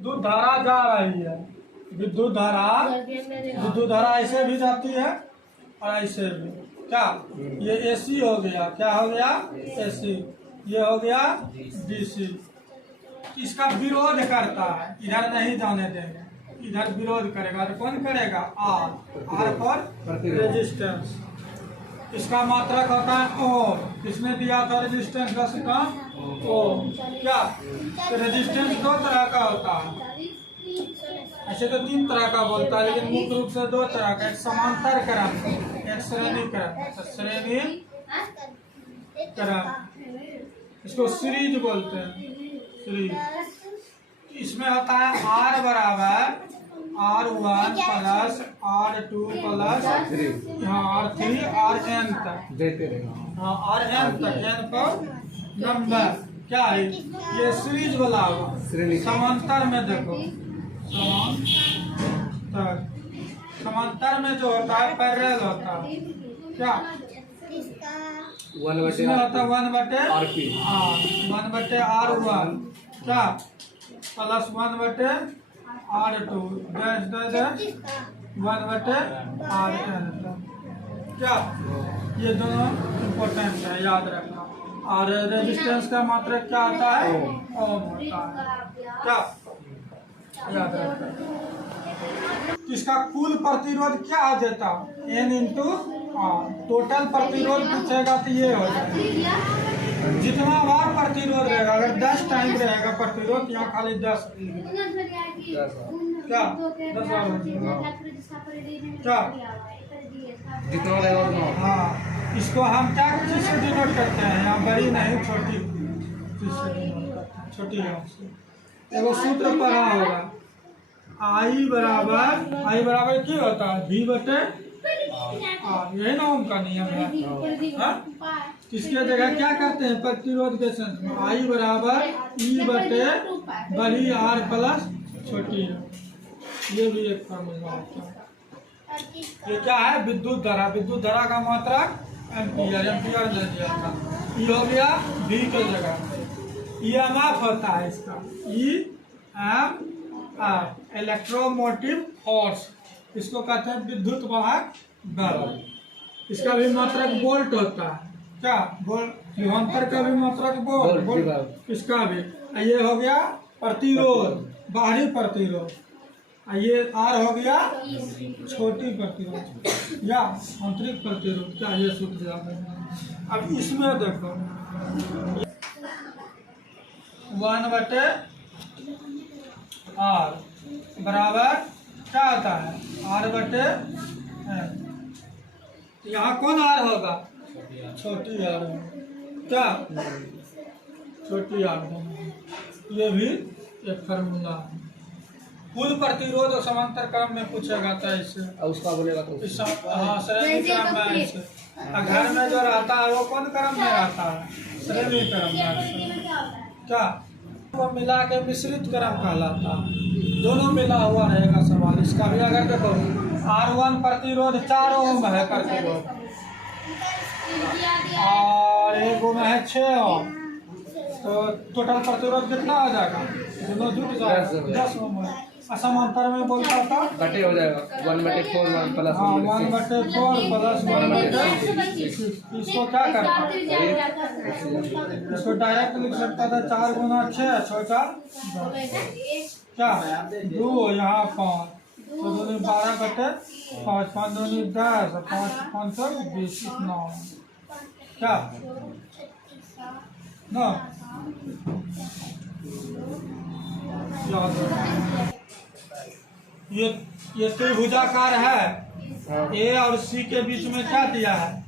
विद्युत धारा जा रही है, विद्युत धारा ऐसे भी जाती है और ऐसे भी। क्या ये एसी हो गया, क्या हो गया एसी, ये हो गया डीसी। इसका विरोध करता है, इधर नहीं जाने देंगे, इधर विरोध करेगा तो कौन करेगा? R for resistance. इसका मात्रक होता है ओम। किसने दिया था रेजिस्टेंस का सिद्धांत? ओम। क्या रेजिस्टेंस दो तरह का होता है, ऐसे तो तीन तरह का बोलता है लेकिन मुख्य रूप से दो तरह का, एक समांतर क्रम, एक श्रेणी क्रम। श्रेणी क्रम इसको सीरीज बोलते हैं, सीरीज। इसमें होता है आर बराबर R1 plus R2 plus R3 Rn तक, हाँ Rn तक, n पर नंबर। क्या है ये सीरीज वाला होगा। समांतर में देखो, समांतर में जो होता है पैरेलल होता है। क्या इसमें होता है 1/R1 क्या plus 1/R2 dash dash 1/Rn। क्या ये दोनों इम्पोर्टेंट है, याद रखना। और रेजिस्टेंस का मात्रक क्या होता है? ओम होता है। क्या याद रखना। इसका कुल प्रतिरोध क्या आ जाता? N into R। टोटल प्रतिरोध पूछेगा तो ये हो जाएगा। जितना बार प्रतिरोध रहेगा, अगर 10 टाइम रहेगा प्रतिरोध, यहाँ खाली 10 क्या 10 बार क्या जितना रहेगा। हाँ, इसको हम क्या चीज से डिनोट करते हैं? यहाँ बड़ी नहीं छोटी चीज से डिनोट करते हैं, छोटी है। एगो सूत्र पढ़ा होगा, आई बराबर क्या होता है? V बटे R। यही ना ओम का नियम है। इसके जगह क्या करते हैं प्रतिरोध के सेंस में? आई बराबर E बटे बड़ी R प्लस छोटी है। ये भी एक फॉर्मूला होता है। ये क्या है? विद्युत धारा। विद्युत धारा का मात्रक एम्पियर, एम्पियर दे दिया था। ये हो गया V के जगह। EMF होता है इसका, EMF इलेक्ट्रोमोटिव फोर्स। इसको कहते हैं विद्युत वाहक बल। इसका भी मात्रक वोल्ट होता है। क्या वोल्ट? विभवांतर का भी मात्रक वोल्ट। इसका भी। ये हो गया प्रतिरोध, बाहरी प्रतिरोध। ये R हो गया छोटी प्रतिरोध या आंतरिक प्रतिरोध। क्या ये सूत्र याद है? अब इसमें देखो 1/R बराबर क्या होता है? R/N। यहाँ कौन R होगा? छोटी R होगा। क्या छोटी R होगा। ये भी एक फॉर्मूला है। कुल प्रतिरोध और समांतर क्रम में पूछेगा था इससे, उसका बोलेगा तो हाँ श्रेणी क्रम में इससे। घर में जो रहता है वो कौन क्रम में रहता है? श्रेणी क्रम में। क्या वो मिला के मिश्रित क्रम कहलाता है। दोनों मिला हुआ रहेगा सवाल। इसका भी अगर देखो R1 प्रतिरोध 4 ओम है प्रतिरोध, और एक में है 6 ओम, तो टोटल प्रतिरोध कितना आ जाएगा? दोनों जुट जाएगा 10 ओम है। समांतर में बोलता था बटे हो जाएगा 1/4 प्लस 1/4 प्लस 1/6। इसको क्या करता? इसको डायरेक्ट लिख सकता था 4 गुना 6 छोटा क्या 2 यहाँ 5 तो 12/5 5 दूनी 10 5 520 इतना क्या ना याद है। ये त्रिभुजाकार है। ए और सी के बीच में क्या दिया है?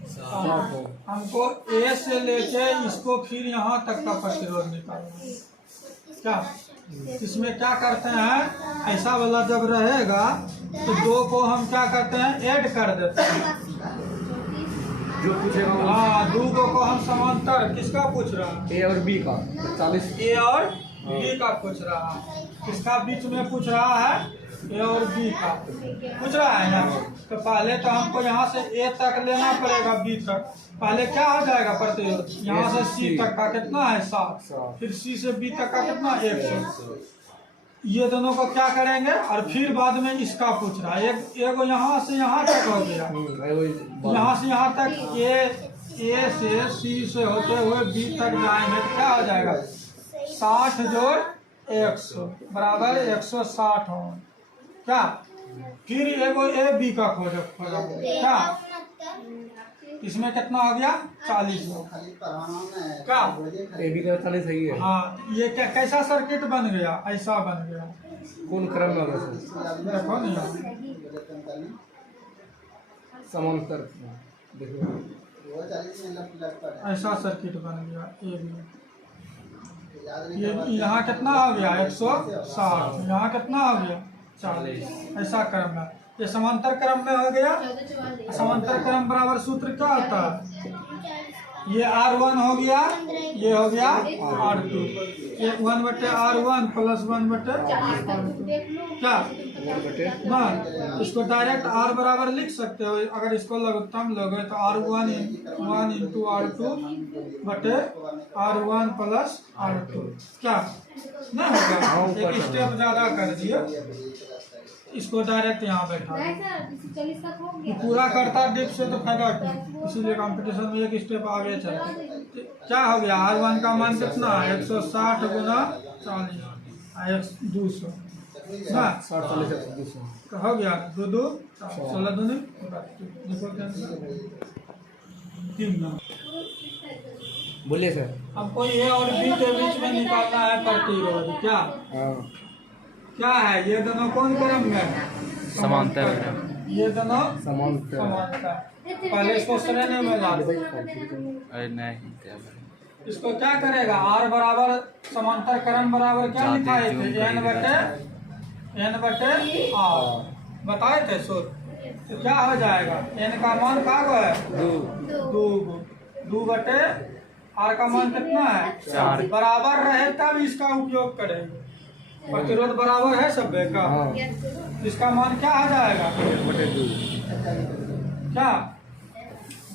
हमको ए से लेके इसको फिर यहाँ तक का प्रतिरोध निकालना। क्या इसमें क्या करते हैं? ऐसा वाला जब रहेगा तो 2 को हम क्या करते हैं? ऐड कर देते हैं। जो पूछेगा हाँ 2 को हम समांतर किसका पूछ रहा है? A और B का 40 ए और बी का पूछ रहा है। किसका बीच में पूछ रहा है? ए और बी का पूछ रहा है ना। तो पहले तो हमको यहाँ से ए तक लेना पड़ेगा, बी तक। पहले क्या हो जाएगा प्रतिरोध? यहाँ से सी तक का कितना है? 7। फिर सी से बी तक का कितना? 100। ये दोनों को क्या करेंगे, और फिर बाद में इसका पूछ रहा है। एक यहाँ से यहाँ तक हो गया, यहाँ से यहाँ तक ए से सी से होते हुए बी तक जाएंगे, क्या हो जाएगा 60 जोड़ 100 बराबर 160 हो। क्या फिर एगो ए बी का खोज क्या, इसमें कितना हो गया 40 हो। क्या ए बी का 40 सही है। हाँ, ये क्या कैसा सर्किट बन गया, ऐसा बन गया। कौन क्रम में होगा सर? देखो ना, समांतर देखो, ऐसा सर्किट बन गया ए बी। ये यहाँ कितना हो गया 160, यहाँ कितना हो गया 40, ऐसा क्रम है। ये समांतर क्रम में हो गया। समांतर क्रम बराबर सूत्र क्या होता है, ये R1 हो गया, ये हो गया R2, 1/R1 + 1/R2 क्या ना, इसको डायरेक्ट R बराबर लिख सकते हो। अगर इसको लघुत्तम लोगे तो R1 × R2 बटे R1 + R2 क्या ना होगा। एक स्टेप ज्यादा कर दिए, इसको डायरेक्ट यहाँ बैठा ये पूरा करता डिप से तो फायदा क्या, इसीलिए कंपटीशन में एक स्टेप आगे चलते। क्या हो गया R1 का मान कितना 160 × 40 200 ना, 60 तो हो गया 2 2 16 2 3। बोलिए सर। हमको ए और बी के बीच में निकालना है प्रतिरोध। क्या क्या है, ये दोनों कौन क्रम में समांतर, ये दोनों समांतर। समांतर। पहले इसको श्रेणी में ला दो। इसको क्या करेगा R बराबर समांतर क्रम बराबर क्या लिखाए थे n बटे R बताए थे सूत्र। तो क्या हो जाएगा n का मान क्या है 2 बटे R का मान कितना है 4 बराबर रहे तब इसका उपयोग करेंगे। प्रतिरोध बराबर है सब का, इसका मान क्या आ जाएगा 1/2 क्या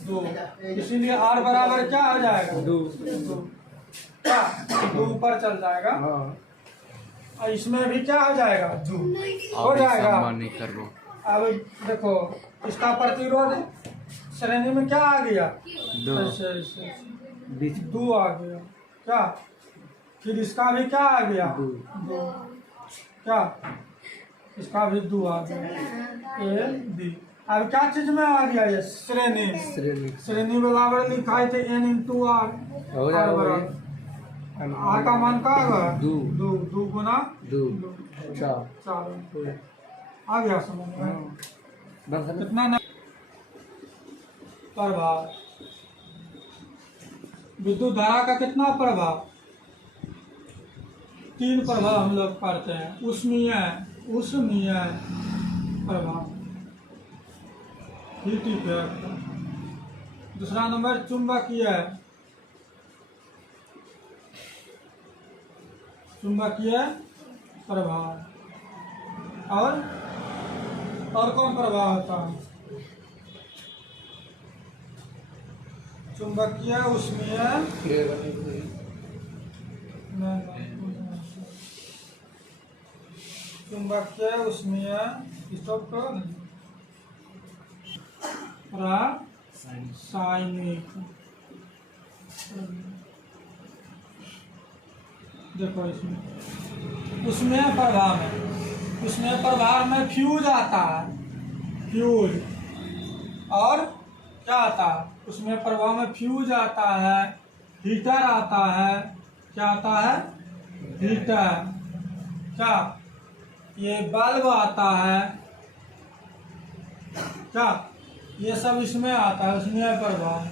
2, इसीलिए R बराबर क्या आ जाएगा 2 क्या 2 ऊपर चल जाएगा। और इसमें भी क्या हो जाएगा 2 हो जाएगा। अब देखो इसका प्रतिरोध श्रेणी में क्या आ गया 2 आ गया। क्या फिर इसका भी क्या आ गया 2 क्या, इसका भी 2 आ गया ए बी। अब क्या चीज में आ गया ये श्रेणी बराबर लिखाए थे n × R R का मान क्या होगा 2 गुना 2 4 आ गया समझ में। कितना न प्रभाव, विद्युत धारा का कितना प्रभाव 3 प्रभाव हम लोग करते हैं। उष्मीय प्रभाव हीट इफेक्ट, दूसरा नंबर चुंबकीय प्रभाव, और कौन प्रभाव होता है चुंबकीय उष्मीय चुंबकीय उष्मीय स्टॉप करो ना, रासायनिक। देखो इसमें प्रभाव में फ्यूज आता है, फ्यूज और क्या आता है उसमें प्रभाव में फ्यूज आता है, हीटर आता है। क्या आता है हीटर, क्या ये बल्ब आता है, क्या ये सब इसमें आता है। उसमें प्रभाव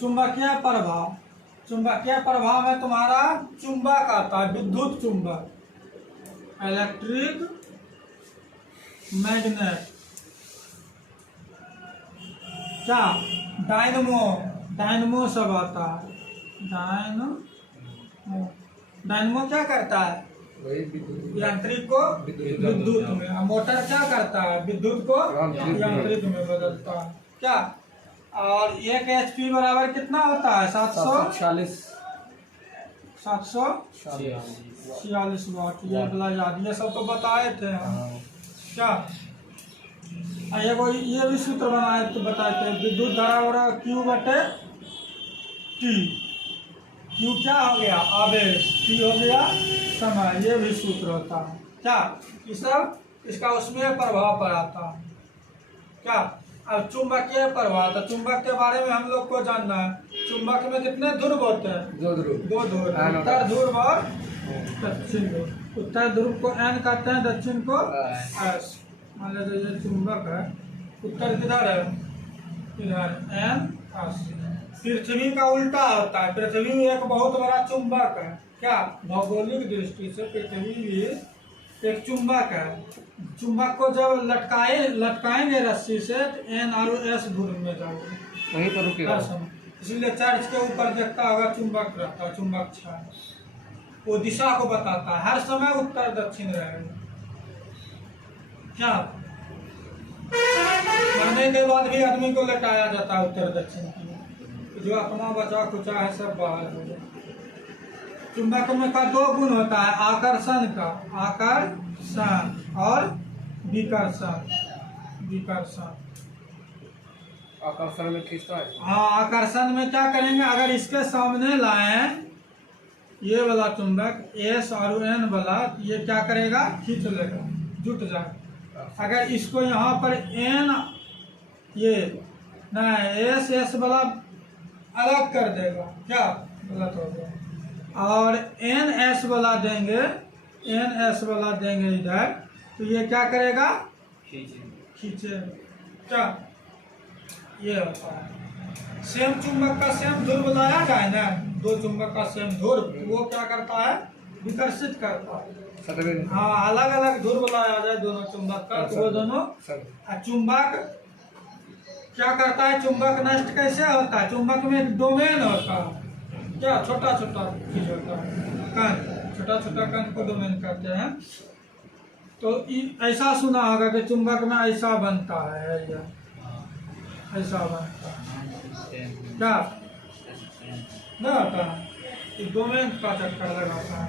चुंबकीय प्रभाव में तुम्हारा चुंबक आता है, विद्युत चुंबक, इलेक्ट्रिक मैग्नेट। क्या डायनमो सब आता है। डायनमो क्या करता है यांत्रिक को विद्युत में, मोटर क्या करता है विद्युत को यांत्रिक में बदलता है। क्या और 1 HP बराबर कितना होता है 740 746 वाट। ये वाला याद, ये सब तो बताए थे हम। क्या ये भी सूत्र बनाए तो बताए थे, विद्युत धारा और Q बटे T। Q क्या हो गया? आवेश। T हो गया समय। ये भी सूत्र होता है। क्या ये सब इसका उसमें प्रभाव पड़ाता है। क्या अब चुंबकीय प्रभाव, तो चुंबक के बारे में हम लोग को जानना है। चुंबक में कितने ध्रुव होते हैं? 2 ध्रुव। 2 ध्रुव, उत्तर ध्रुव और दक्षिण ध्रुव। उत्तर ध्रुव को N कहते हैं, दक्षिण को S। मान लीजिए ये चुंबक है, उत्तर किधर है? इधर N S। पृथ्वी का उल्टा होता है। पृथ्वी एक बहुत बड़ा चुंबक है। क्या भौगोलिक दृष्टि से पृथ्वी भी एक चुंबक है। चुंबक को जब लटकाएंगे रस्सी से तो N और S दूर में जाएगा, वहीं पर रुकेगा। इसलिए चर्च के ऊपर देखता होगा चुंबक रहता है, चुंबक छाया। वो दिशा को बताता है, हर समय उत्तर दक्षिण रहेगा। क्या मरने के बाद भी आदमी को लटाया जाता है उत्तर दक्षिण की, जो अपना बचा खुचा है सब बाहर हो जाए। चुंबक में का 2 गुण होता है, आकर्षण का, आकर्षण और विकर्षण। आकर्षण में खींचता है। हाँ, आकर्षण में क्या करेंगे? अगर इसके सामने लाएं ये वाला चुंबक S और N वाला, ये क्या करेगा? खींच लेगा, जुट जाएगा। अगर इसको यहाँ पर N ये नहीं S वाला अलग कर देगा, क्या गलत हो गया, और NS वाला देंगे, NS वाला देंगे इधर, तो ये क्या करेगा? खींचे। क्या ये होता है। सेम चुंबक का सेम ध्रुव लाया जाए ना, 2 चुंबक का सेम ध्रुव, वो क्या करता है? विकर्षित करता है। हाँ, अलग अलग ध्रुव लाया जाए दोनों चुंबक का, तो वो दोनों चुंबक क्या करता है? चुंबक नष्ट कैसे होता है? चुंबक में एक डोमेन होता है। क्या छोटा छोटा चीज होता है, कण, छोटा छोटा कण को डोमेन कहते हैं। तो ऐसा सुना होगा कि चुंबक में ऐसा बनता है, ऐसा बनता है। क्या नहीं होता है? डोमेन का चक्कर लगाता है।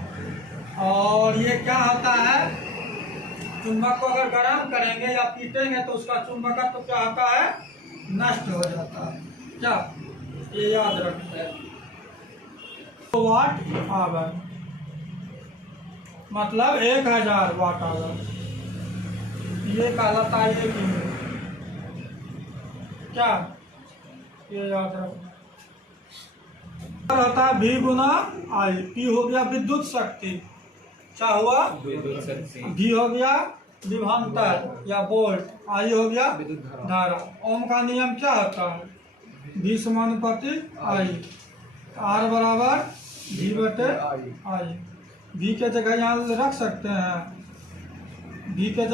और ये क्या होता है? चुंबक को अगर गर्म करेंगे या पीटेंगे तो उसका चुंबकत्व तो क्या होता है? नष्ट हो जाता है। क्या ये याद रखते हैं। वाट आवर मतलब 1000 वाट आवर, ये कहलाता है ये यूनिट। क्या ये याद रखना होता है। V Guna I। P हो गया विद्युत शक्ति, क्या हुआ? V हो गया विभवांतर या वोल्ट, I हो गया धारा। ओम का नियम क्या होता है? V समानुपाती I, R बराबर V बटे I। V के जगह यहाँ रख सकते हैं, V के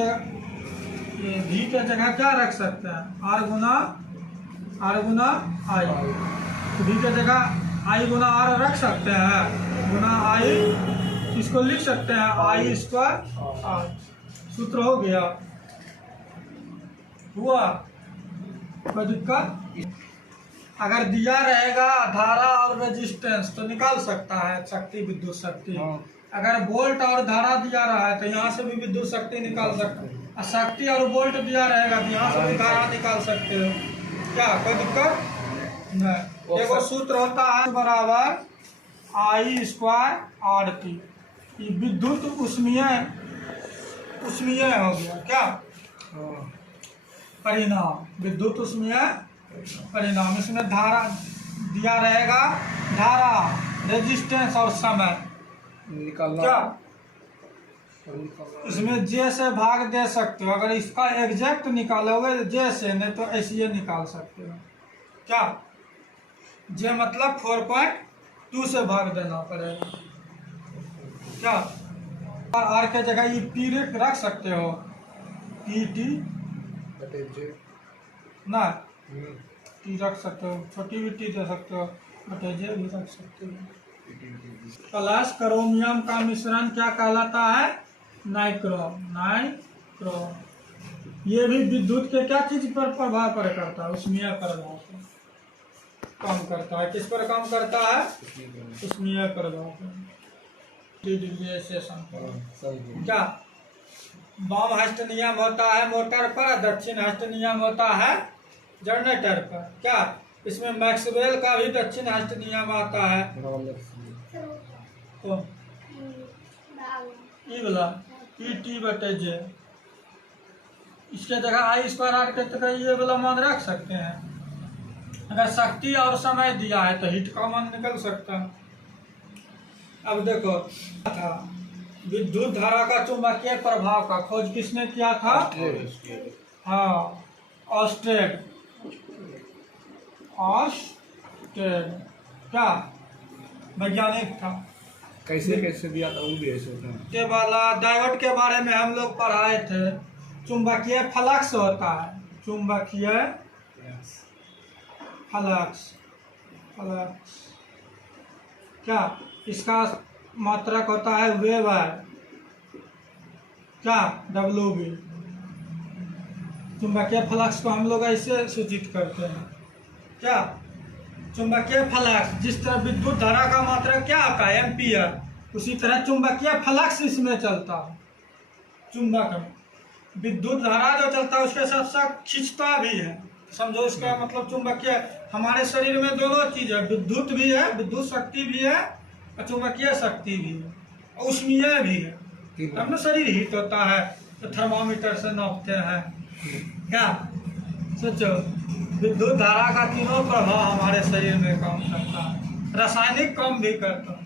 जगह क्या रख सकते हैं? R Guna I। V के जगह I गुना R रख सकते हैं, गुना I, इसको लिख सकते हैं I स्क्वायर R। सूत्र हो गया, हुआ कोई दिक्कत? अगर दिया रहेगा धारा और रेजिस्टेंस तो निकाल सकता है शक्ति, विद्युत शक्ति। अगर वोल्ट और धारा दिया रहा है तो यहाँ से भी विद्युत शक्ति निकाल सकते हो, और शक्ति और वोल्ट दिया रहेगा तो यहाँ से भी धारा निकाल सकते हो। क्या कोई दिक्कत नहीं? एगो सूत्र होता है बराबर I स्क्वायर RT। ये विद्युत उष्मीय हो गया। क्या परिणाम? विद्युत उष्मीय परिणाम। इसमें धारा दिया रहेगा, धारा, रेजिस्टेंस और समय निकालना। क्या इसमें J से भाग दे सकते हो। अगर इसका एग्जैक्ट निकालोगे J से, नहीं तो ऐसे निकाल सकते हो। क्या J मतलब 4.2 से भाग देना पड़ेगा। क्या और R के जगह ये P रख सकते हो, PT ना T रख सकते हो, छोटी भी T दे सकते हो, बटे J भी रख सकते हो। प्लस क्रोमियम का मिश्रण क्या कहलाता है? नाइक्रोम। ये भी विद्युत के क्या चीज पर प्रभाव पर करता है? उष्मीय प्रभाव पर। काम करता है। किस पर काम करता है? ऊष्मीय प्रभाव पर। क्या वाम हस्त नियम होता है मोटर पर, दक्षिण हस्त नियम होता है जनरेटर पर। क्या इसमें मैक्सवेल का भी दक्षिण हस्त नियम आता है? तो ई वाला E/T/J, इसके जगह I² के तरह ये वाला मान रख सकते हैं। अगर शक्ति और समय दिया है तो हीट का मान निकल सकता है। अब देखो था विद्युत धारा का चुंबकीय प्रभाव का खोज किसने किया था? हाँ, ऑस्टेड। क्या वैज्ञानिक था। कैसे कैसे दिया था वो भी ऐसे होता है। के वाला डायोड के बारे में हम लोग पढ़ाए थे। चुंबकीय फ्लक्स होता है, चुंबकीय फ्लक्स। क्या इसका मात्रक होता है वेबर। क्या WB। चुंबकीय फ्लक्स को हम लोग ऐसे सूचित करते हैं। क्या चुंबकीय फ्लक्स, जिस तरह विद्युत धारा का मात्रक क्या आता है? एम्पियर, उसी तरह चुंबकीय फ्लक्स इसमें चलता है। चुंबक में विद्युत धारा जो चलता है उसके साथ साथ खींचता भी है। समझो इसका मतलब चुंबकीय, हमारे शरीर में दोनों चीज है, विद्युत भी है, विद्युत शक्ति भी है और चुंबकीय शक्ति भी है, और ऊष्मीय भी है। तब ना शरीर हीट होता है, तो थर्मामीटर से नापते हैं। क्या सोचो, विद्युत धारा का तीनों प्रभाव हमारे शरीर में काम करता है। रासायनिक काम भी करता है।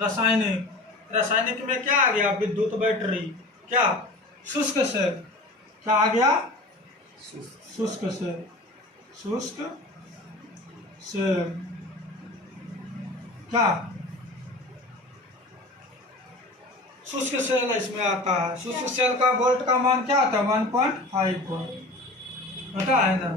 रासायनिक में क्या आ गया? विद्युत बैटरी। क्या शुष्क सेल। क्या आ गया? शुष्क सेल। क्या शुष्क सेल इसमें आता है। शुष्क सेल का वोल्ट का मान क्या आता है? 1.5 वोल्ट होता है ना।